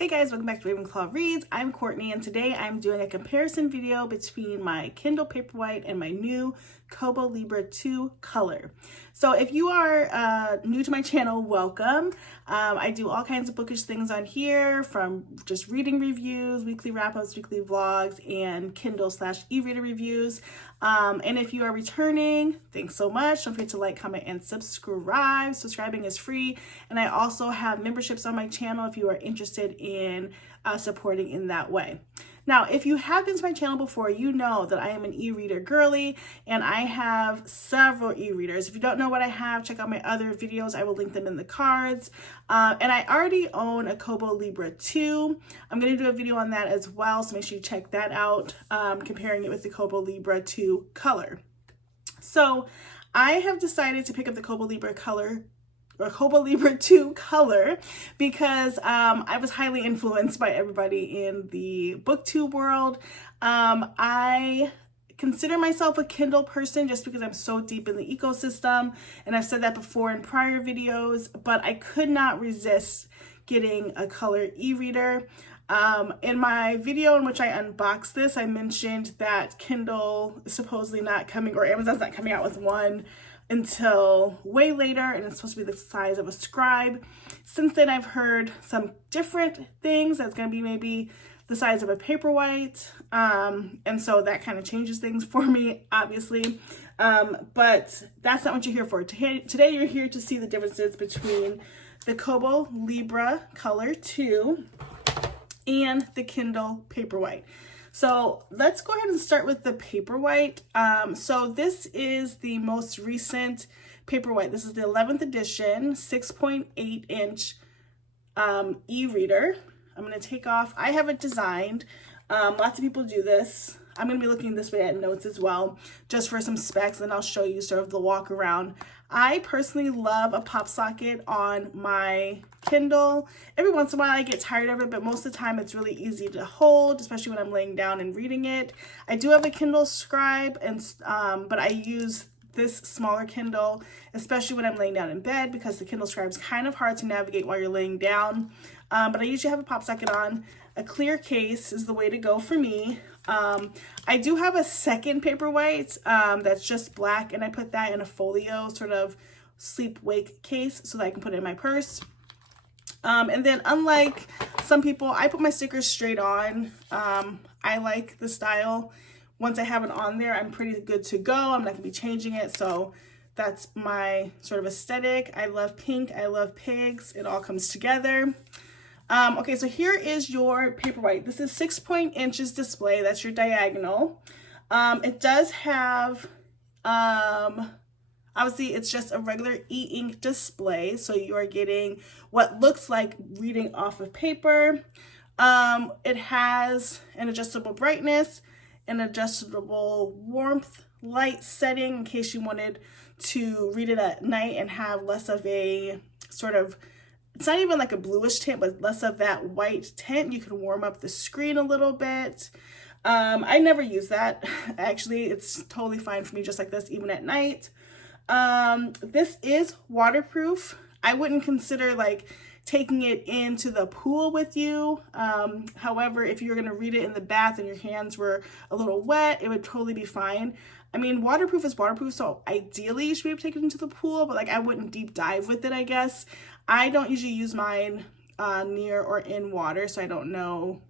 Hey guys, welcome back to Ravenclaw Reads. I'm Courtney and today I'm doing a comparison video between my Kindle Paperwhite and my new Kobo Libra Colour. So if you are new to my channel, welcome. I do all kinds of bookish things on here, from just reading reviews, weekly wrap-ups, weekly vlogs, and Kindle/e-reader reviews. And if you are returning, thanks so much. Don't forget to like, comment, and subscribe. Subscribing is free. And I also have memberships on my channel if you are interested in supporting in that way. Now, if you have been to my channel before, you know that I am an e-reader girly and I have several e-readers. If you don't know what I have, check out my other videos. I will link them in the cards. And I already own a Kobo Libra 2. I'm going to do a video on that as well, so make sure you check that out, comparing it with the Kobo Libra 2 Colour. So I have decided to pick up the Kobo Libra Kobo Libra 2 Colour because I was highly influenced by everybody in the booktube world. I consider myself a Kindle person just because I'm so deep in the ecosystem, and I've said that before in prior videos, but I could not resist getting a color e-reader. In my video in which I unboxed this, I mentioned that Kindle is supposedly not coming, or Amazon's not coming out with one until way later, and it's supposed to be the size of a scribe. Since then, I've heard some different things. That's going to be maybe the size of a Paperwhite, and so that kind of changes things for me, obviously. But that's not what you're here for. Today, you're here to see the differences between the Kobo Libra Colour 2 and the Kindle Paperwhite. So let's go ahead and start with the Paperwhite. So this is the most recent Paperwhite. This is the 11th edition, 6.8 inch e-reader. I'm going to take off. I have it designed. Lots of people do this. I'm going to be looking this way at notes as well, just for some specs, and I'll show you sort of the walk around. I personally love a pop socket on my Kindle. Every once in a while I get tired of it, but most of the time it's really easy to hold, especially when I'm laying down and reading it. I do have a Kindle Scribe, and but I use this smaller Kindle, especially when I'm laying down in bed, because the Kindle Scribe is kind of hard to navigate while you're laying down. But I usually have a pop socket on. A clear case is the way to go for me. I do have a second Paperwhite that's just black, and I put that in a folio sort of sleep-wake case so that I can put it in my purse. And then, unlike some people, I put my stickers straight on. I like the style. Once I have it on there, I'm pretty good to go. I'm not going to be changing it, so that's my sort of aesthetic. I love pink. I love pigs. It all comes together. Okay, so here is your Paperwhite. This is 6 inches display. That's your diagonal. It does have, obviously it's just a regular e-ink display, so you are getting what looks like reading off of paper. It has an adjustable brightness, an adjustable warmth light setting in case you wanted to read it at night and have less of a sort of, it's not even like a bluish tint, but less of that white tint. You can warm up the screen a little bit. I never use that. Actually, it's totally fine for me just like this, even at night. This is waterproof. I wouldn't consider like taking it into the pool with you. However, if you're gonna read it in the bath and your hands were a little wet, it would totally be fine. I mean, waterproof is waterproof, so ideally you should be able to take it into the pool, but like I wouldn't deep dive with it, I guess. I don't usually use mine near or in water, so I don't know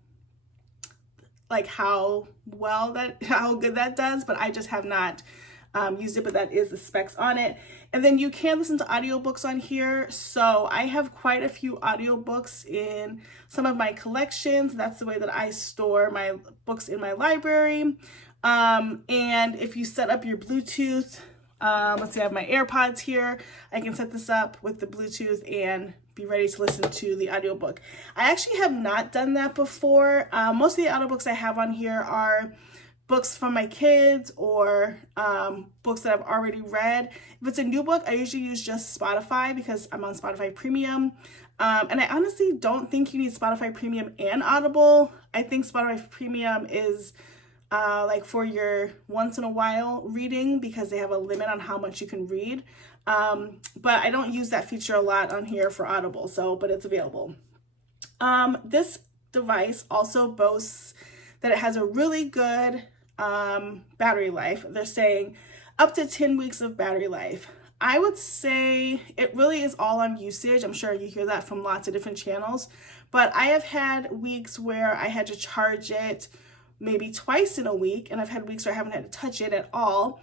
like how good that does, but I just have not used it, but that is the specs on it. And then you can listen to audiobooks on here. So I have quite a few audiobooks in some of my collections. That's the way that I store my books in my library. And if you set up your Bluetooth, let's say I have my AirPods here, I can set this up with the Bluetooth and be ready to listen to the audiobook. I actually have not done that before. Most of the audiobooks I have on here are books from my kids or books that I've already read. If it's a new book, I usually use just Spotify because I'm on Spotify Premium. And I honestly don't think you need Spotify Premium and Audible. I think Spotify Premium is like for your once in a while reading because they have a limit on how much you can read. But I don't use that feature a lot on here for Audible, so, but it's available. This device also boasts that it has a really good battery life. They're saying up to 10 weeks of battery life. I would say it really is all on usage. I'm sure you hear that from lots of different channels, but I have had weeks where I had to charge it maybe twice in a week, and I've had weeks where I haven't had to touch it at all.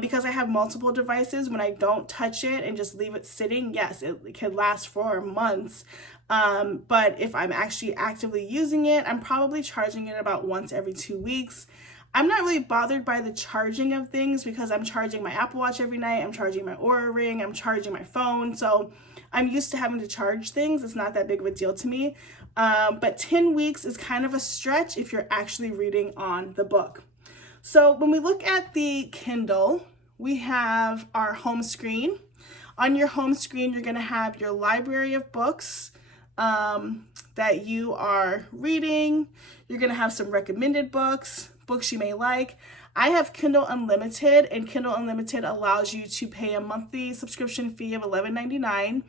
Because I have multiple devices, when I don't touch it and just leave it sitting, yes, it can last for months. But if I'm actually actively using it, I'm probably charging it about once every 2 weeks. I'm not really bothered by the charging of things because I'm charging my Apple Watch every night, I'm charging my Oura Ring, I'm charging my phone, so I'm used to having to charge things. It's not that big of a deal to me. But 10 weeks is kind of a stretch if you're actually reading on the book. So when we look at the Kindle, we have our home screen. On your home screen, you're going to have your library of books that you are reading. You're going to have some recommended books you may like. I have Kindle Unlimited, and Kindle Unlimited allows you to pay a monthly subscription fee of $11.99.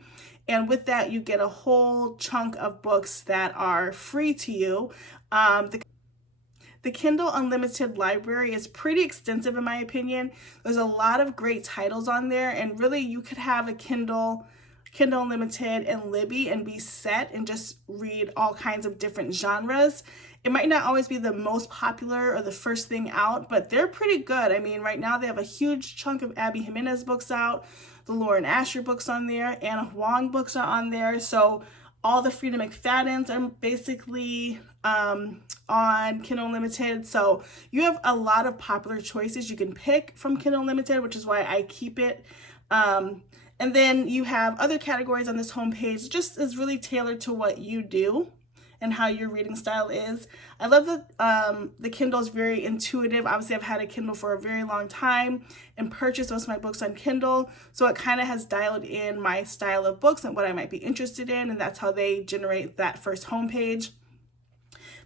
And with that, you get a whole chunk of books that are free to you. The Kindle Unlimited library is pretty extensive in my opinion. There's a lot of great titles on there, and really you could have a Kindle Unlimited and Libby and be set and just read all kinds of different genres. It might not always be the most popular or the first thing out, but they're pretty good. I mean, right now they have a huge chunk of Abby Jimenez books out, the Lauren Asher books on there, Anna Huang books are on there, so all the Frida McFadden's are basically on Kindle Unlimited. So you have a lot of popular choices you can pick from Kindle Unlimited, which is why I keep it. And then you have other categories on this homepage, just is really tailored to what you do and how your reading style is. I love that the Kindle is very intuitive. Obviously, I've had a Kindle for a very long time and purchased most of my books on Kindle, so it kind of has dialed in my style of books and what I might be interested in, and that's how they generate that first homepage.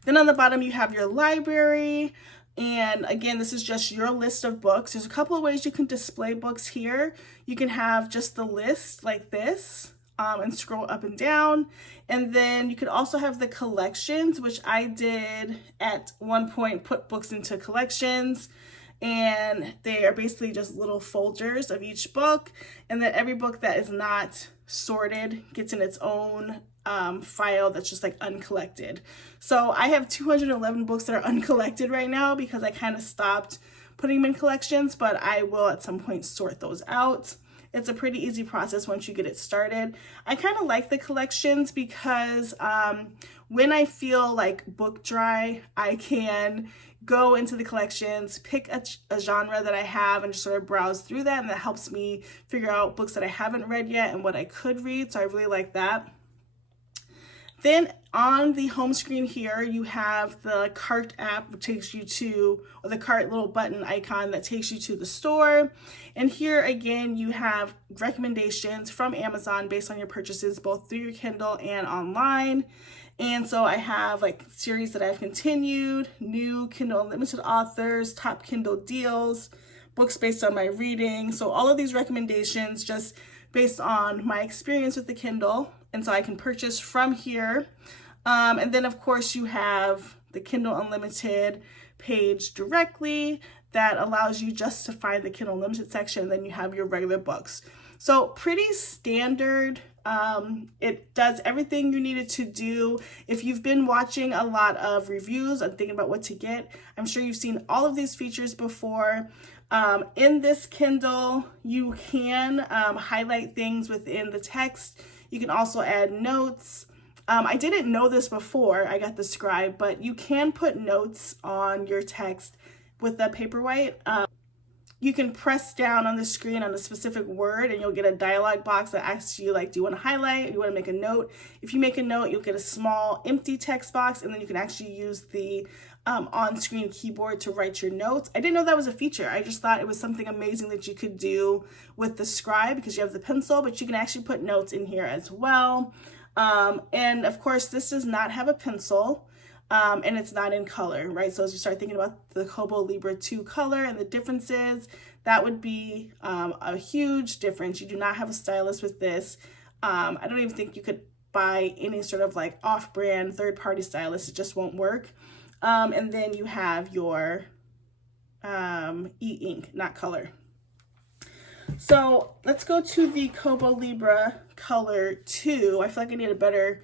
Then on the bottom, you have your library. And again, this is just your list of books. There's a couple of ways you can display books here. You can have just the list like this and scroll up and down. And then you could also have the collections, which I did at one point, put books into collections. And they are basically just little folders of each book. And then every book that is not sorted gets in its own file that's just like uncollected. So I have 211 books that are uncollected right now because I kind of stopped putting them in collections, but I will at some point sort those out. It's a pretty easy process once you get it started. I kind of like the collections because when I feel like book dry, I can go into the collections, pick a genre that I have and just sort of browse through that, and that helps me figure out books that I haven't read yet and what I could read, so I really like that. Then on the home screen here, you have the cart app, which takes you to, or the cart little button icon that takes you to the store. And here again, you have recommendations from Amazon based on your purchases, both through your Kindle and online. And so I have like series that I've continued, new Kindle Unlimited authors, top Kindle deals, books based on my reading. So all of these recommendations just based on my experience with the Kindle. And so I can purchase from here. And then of course you have the Kindle Unlimited page directly that allows you just to find the Kindle Unlimited section. And then you have your regular books. So pretty standard. It does everything you needed to do. If you've been watching a lot of reviews and thinking about what to get, I'm sure you've seen all of these features before. In this Kindle, you can highlight things within the text. You can also add notes. I didn't know this before I got the Scribe, but you can put notes on your text with the Paperwhite. You can press down on the screen on a specific word and you'll get a dialog box that asks you, like, do you want to highlight? Do you want to make a note? If you make a note, you'll get a small empty text box, and then you can actually use the on-screen keyboard to write your notes. I didn't know that was a feature. I just thought it was something amazing that you could do with the Scribe because you have the pencil, but you can actually put notes in here as well. And of course, this does not have a pencil. And it's not in color, right? So as you start thinking about the Kobo Libra 2 color and the differences, that would be a huge difference. You do not have a stylus with this. I don't even think you could by any sort of like off-brand third-party stylist. It just won't work. And then you have your e-ink, not color. So let's go to the Kobo Libra Colour 2. I feel like I need a better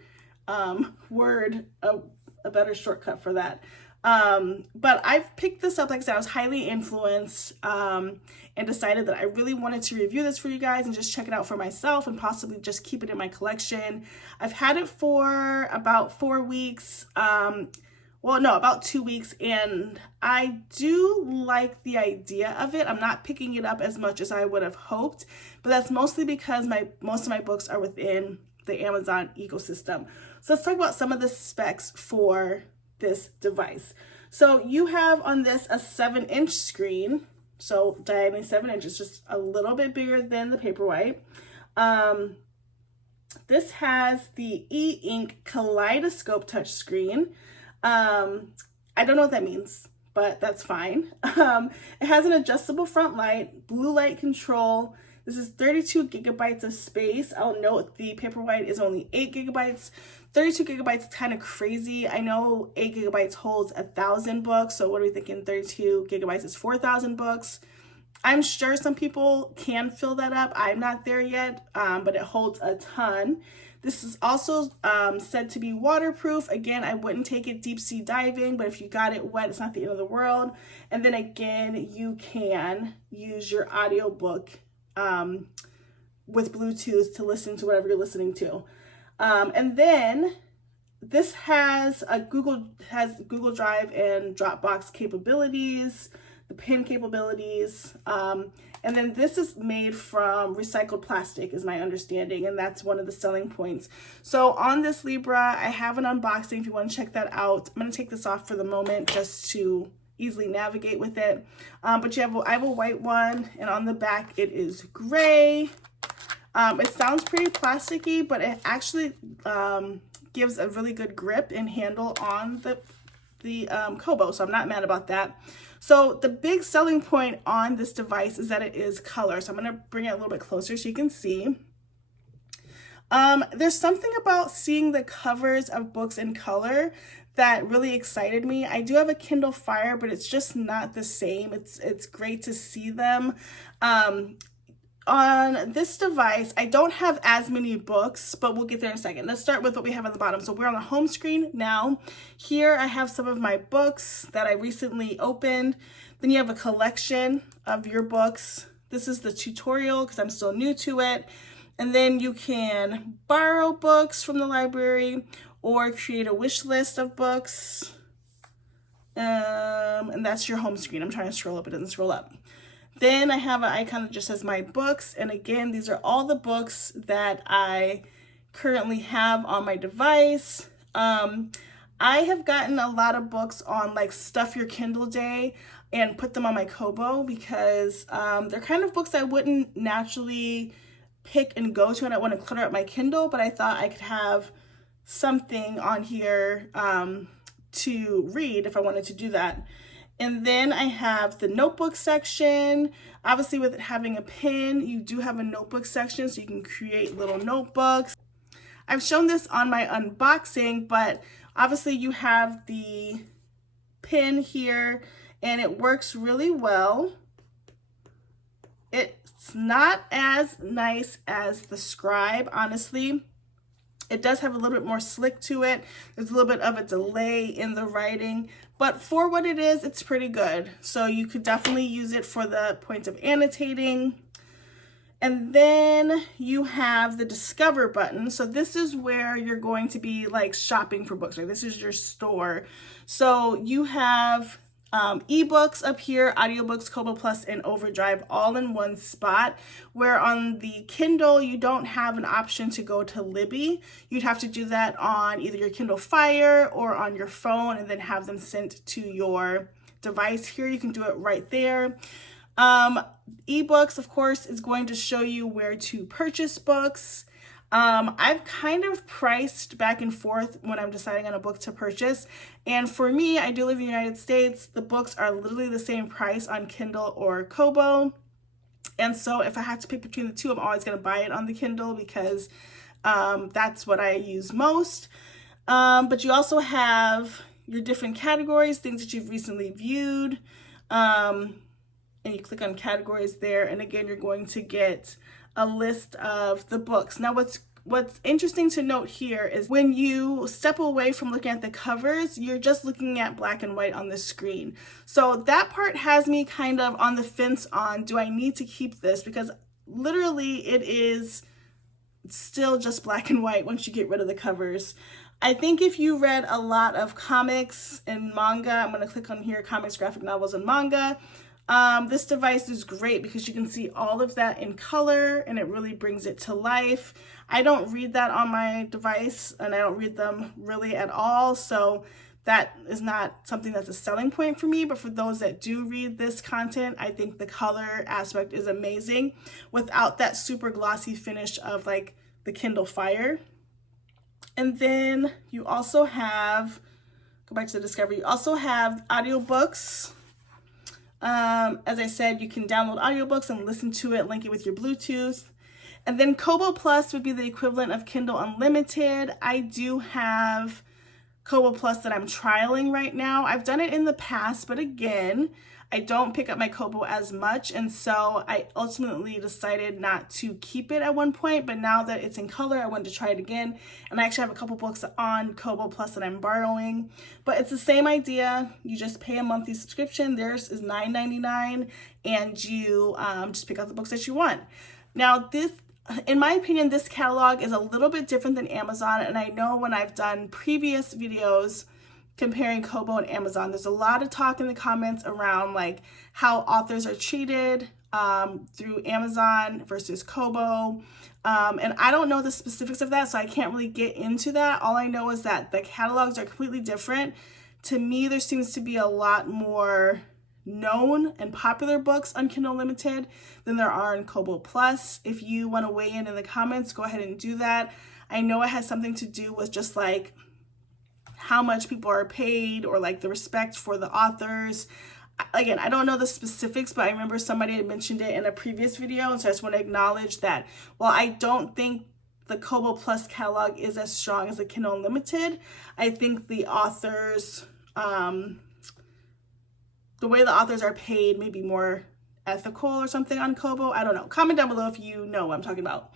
a better shortcut for that. But I've picked this up, like I said, I was highly influenced and decided that I really wanted to review this for you guys and just check it out for myself and possibly just keep it in my collection. I've had it for about 4 weeks. Well, no, about 2 weeks, and I do like the idea of it. I'm not picking it up as much as I would have hoped, but that's mostly because most of my books are within the Amazon ecosystem. So let's talk about some of the specs for this device. So you have on this a 7-inch screen, so diagonally 7 inches, just a little bit bigger than the Paperwhite. This has the e-ink kaleidoscope touchscreen. I don't know what that means, but that's fine. It has an adjustable front light, blue light control. This is 32 gigabytes of space. I'll note the Paperwhite is only 8 gigabytes. 32 gigabytes is kind of crazy. I know 8 gigabytes holds 1,000 books. So what are we thinking? 32 gigabytes is 4,000 books. I'm sure some people can fill that up. I'm not there yet, but it holds a ton. This is also said to be waterproof. Again, I wouldn't take it deep sea diving, but if you got it wet, it's not the end of the world. And then again, you can use your audiobook with Bluetooth to listen to whatever you're listening to. And then this has Google Drive and Dropbox capabilities, the pen capabilities, and then this is made from recycled plastic is my understanding, and that's one of the selling points. So on this Libra, I have an unboxing if you want to check that out. I'm going to take this off for the moment just to easily navigate with it. But I have a white one, and on the back it is gray. It sounds pretty plasticky, but it actually gives a really good grip and handle on the Kobo, so I'm not mad about that. So the big selling point on this device is that it is color. So I'm going to bring it a little bit closer so you can see. There's something about seeing the covers of books in color that really excited me. I do have a Kindle Fire, but it's just not the same. It's great to see them. On this device, I don't have as many books, but we'll get there in a second. Let's start with what we have on the bottom. So we're on the home screen now. Here I have some of my books that I recently opened. Then you have a collection of your books. This is the tutorial because I'm still new to it. And then you can borrow books from the library or create a wish list of books. And that's your home screen. I'm trying to scroll up, it doesn't scroll up. Then I have an icon that just says my books. And again, these are all the books that I currently have on my device. I have gotten a lot of books on like Stuff Your Kindle Day and put them on my Kobo because they're kind of books I wouldn't naturally pick and go to, and I want to clutter up my Kindle, but I thought I could have something on here to read if I wanted to do that. And then I have the notebook section. Obviously with it having a pen, you do have a notebook section so you can create little notebooks. I've shown this on my unboxing, but obviously you have the pen here and it works really well. It's not as nice as the Scribe, honestly. It does have a little bit more slick to it. There's a little bit of a delay in the writing, but for what it is, it's pretty good. So you could definitely use it for the point of annotating. And then you have the Discover button. So this is where you're going to be like shopping for books, right? This is your store. So you have ebooks up here, audiobooks, Kobo Plus, and Overdrive all in one spot, where on the Kindle, you don't have an option to go to Libby. You'd have to do that on either your Kindle Fire or on your phone and then have them sent to your device. Here, you can do it right there. Ebooks, of course, is going to show you where to purchase books. I've kind of priced back and forth when I'm deciding on a book to purchase. And for me, I do live in the United States. The books are literally the same price on Kindle or Kobo. And so if I have to pick between the two, I'm always going to buy it on the Kindle because That's what I use most. But you also have your different categories, things that you've recently viewed. And you click on categories there. And again, you're going to get a list of the books. Now, what's interesting to note here is when you step away from looking at the covers, you're just looking at black and white on the screen. So that part has me kind of on the fence on, do I need to keep this? Because literally it is still just black and white once you get rid of the covers. I think if you read a lot of comics and manga, I'm going to click on here, comics, graphic novels, and manga. This device is great because you can see all of that in color and it really brings it to life. I don't read that on my device and I don't read them really at all. So that is not something that's a selling point for me, but for those that do read this content, I think the color aspect is amazing without that super glossy finish of like the Kindle Fire. And then you also have, go back to the Discovery, you also have audiobooks. As I said, you can download audiobooks and listen to it, link it with your Bluetooth. And then Kobo Plus would be the equivalent of Kindle Unlimited. I do have Kobo Plus that I'm trialing right now. I've done it in the past, but again, I don't pick up my Kobo as much, and so I ultimately decided not to keep it at one point, but now that it's in color, I wanted to try it again, and I actually have a couple books on Kobo Plus that I'm borrowing, but it's the same idea. You just pay a monthly subscription. Theirs is $9.99, and you just pick out the books that you want. Now, this, in my opinion, this catalog is a little bit different than Amazon, and I know when I've done previous videos comparing Kobo and Amazon, there's a lot of talk in the comments around like how authors are treated through Amazon versus Kobo. And I don't know the specifics of that, so I can't really get into that. All I know is that the catalogs are completely different. To me, there seems to be a lot more known and popular books on Kindle Unlimited than there are in Kobo Plus. If you want to weigh in the comments, go ahead and do that. I know it has something to do with just like how much people are paid or like the respect for the authors. Again, I don't know the specifics, but I remember somebody had mentioned it in a previous video, and so I just want to acknowledge that while I don't think the Kobo Plus catalog is as strong as the Kindle Unlimited, I think the authors, the way the authors are paid may be more ethical or something on Kobo. I don't know. Comment down below if you know what I'm talking about.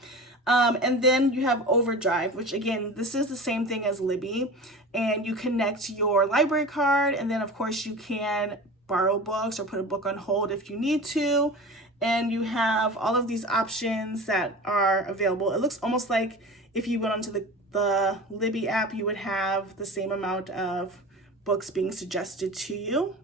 And then you have Overdrive, which again, this is the same thing as Libby, and you connect your library card, and then of course you can borrow books or put a book on hold if you need to, and you have all of these options that are available. It looks almost like if you went onto the Libby app, you would have the same amount of books being suggested to you.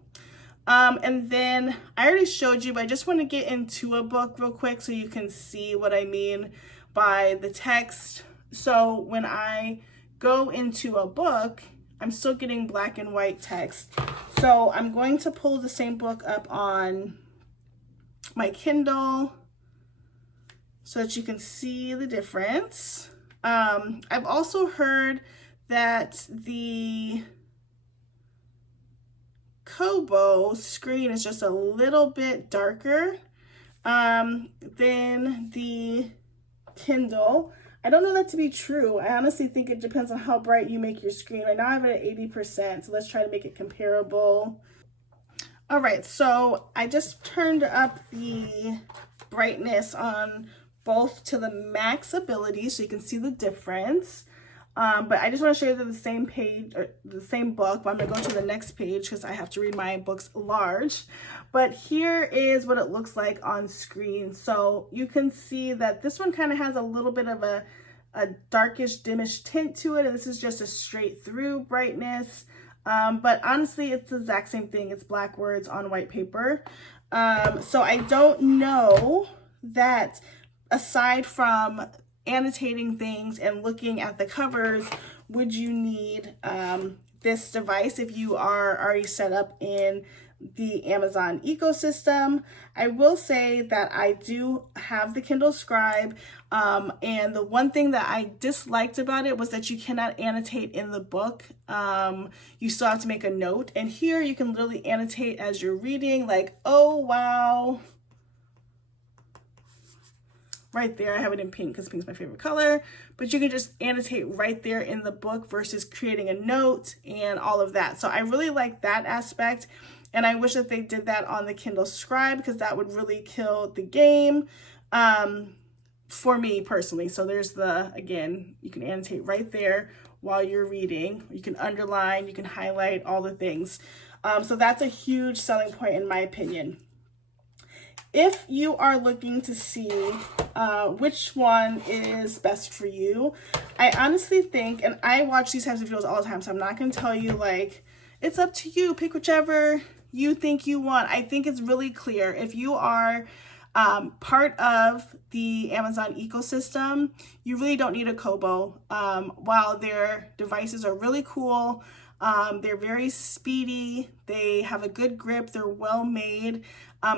And then I already showed you, but I just want to get into a book real quick so you can see what I mean by the text. So when I go into a book, I'm still getting black and white text. So I'm going to pull the same book up on my Kindle so that you can see the difference. I've also heard that the Kobo screen is just a little bit darker than the Kindle. I don't know that to be true. I honestly think it depends on how bright you make your screen. Right now I have it at 80%, so let's try to make it comparable. All right, so I just turned up the brightness on both to the max ability so you can see the difference. But I just want to show you the same page, or the same book, but I'm going to go to the next page because I have to read my books large. But here is what it looks like on screen. So you can see that this one kind of has a little bit of a darkish, dimmish tint to it, and this is just a straight through brightness. But honestly, it's the exact same thing. It's black words on white paper. So I don't know that aside from annotating things and looking at the covers, would you need this device if you are already set up in the Amazon ecosystem. I will say that I do have the Kindle Scribe, and the one thing that I disliked about it was that you cannot annotate in the book. You still have to make a note, and here you can literally annotate as you're reading, like, oh wow, right there. I have it in pink because pink's my favorite color, but you can just annotate right there in the book versus creating a note and all of that. So I really like that aspect, and I wish that they did that on the Kindle Scribe because that would really kill the game for me personally. So there's the, again, you can annotate right there while you're reading. You can underline, you can highlight, all the things. So that's a huge selling point in my opinion. If you are looking to see which one is best for you, I honestly think, and I watch these types of videos all the time, so I'm not going to tell you like, it's up to you, pick whichever you think you want. I think it's really clear. If you are part of the Amazon ecosystem, you really don't need a Kobo. While their devices are really cool, they're very speedy, they have a good grip, they're well made.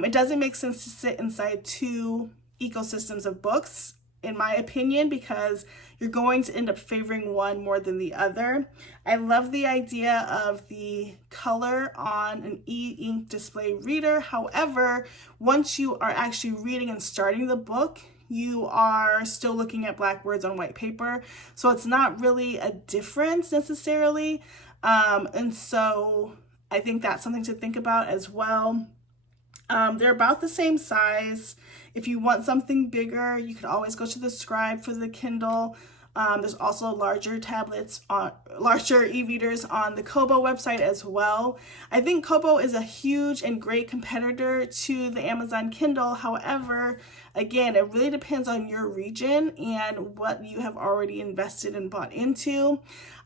It doesn't make sense to sit inside two ecosystems of books, in my opinion, because you're going to end up favoring one more than the other. I love the idea of the color on an e-ink display reader. However, once you are actually reading and starting the book, you are still looking at black words on white paper. So it's not really a difference necessarily. And so I think that's something to think about as well. They're about the same size. If you want something bigger, you can always go to the Scribe for the Kindle. There's also larger tablets, larger e-readers on the Kobo website as well. I think Kobo is a huge and great competitor to the Amazon Kindle. However, again, it really depends on your region and what you have already invested and bought into.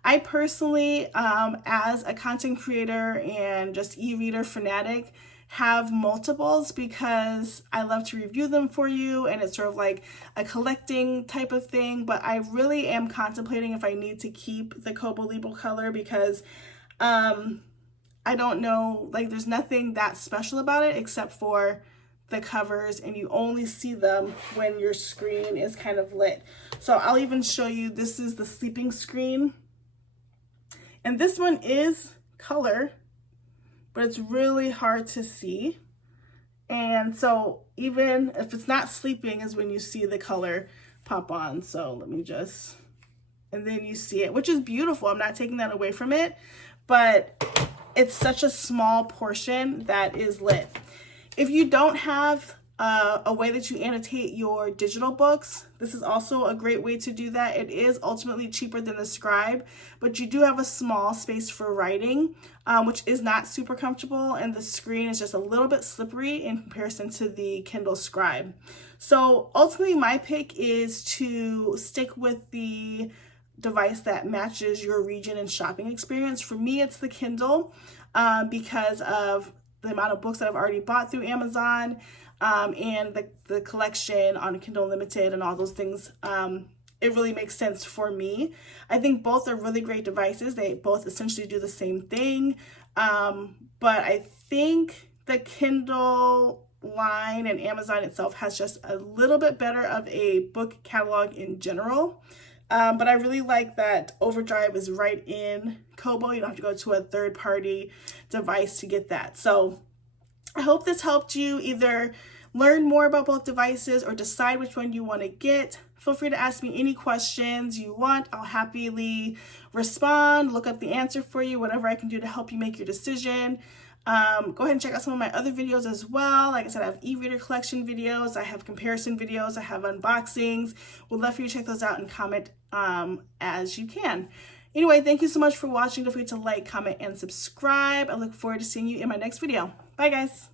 I personally, as a content creator and just e-reader fanatic, have multiples because I love to review them for you, and it's sort of like a collecting type of thing. But I really am contemplating if I need to keep the Kobo Libra Colour because I don't know, like there's nothing that special about it except for the covers, and you only see them when your screen is kind of lit. So I'll even show you, this is the sleeping screen, and this one is color, but it's really hard to see. And so even if it's not sleeping is when you see the color pop on. So let me just, and then you see it, which is beautiful. I'm not taking that away from it, but it's such a small portion that is lit. If you don't have a way that you annotate your digital books, this is also a great way to do that. It is ultimately cheaper than the Scribe, but you do have a small space for writing, which is not super comfortable, and the screen is just a little bit slippery in comparison to the Kindle Scribe. So ultimately my pick is to stick with the device that matches your region and shopping experience. For me, it's the Kindle because of the amount of books that I've already bought through Amazon, and the collection on Kindle Unlimited and all those things. It really makes sense for me. I think both are really great devices. They both essentially do the same thing. But I think the Kindle line and Amazon itself has just a little bit better of a book catalog in general. But I really like that Overdrive is right in Kobo. You don't have to go to a third-party device to get that. So I hope this helped you either learn more about both devices or decide which one you want to get. Feel free to ask me any questions you want. I'll happily respond, look up the answer for you, whatever I can do to help you make your decision. Go ahead and check out some of my other videos as well. Like I said, I have e-reader collection videos, I have comparison videos, I have unboxings. Would love for you to check those out and comment as you can. Anyway, thank you so much for watching. Don't forget to like, comment, and subscribe. I look forward to seeing you in my next video. Bye, guys.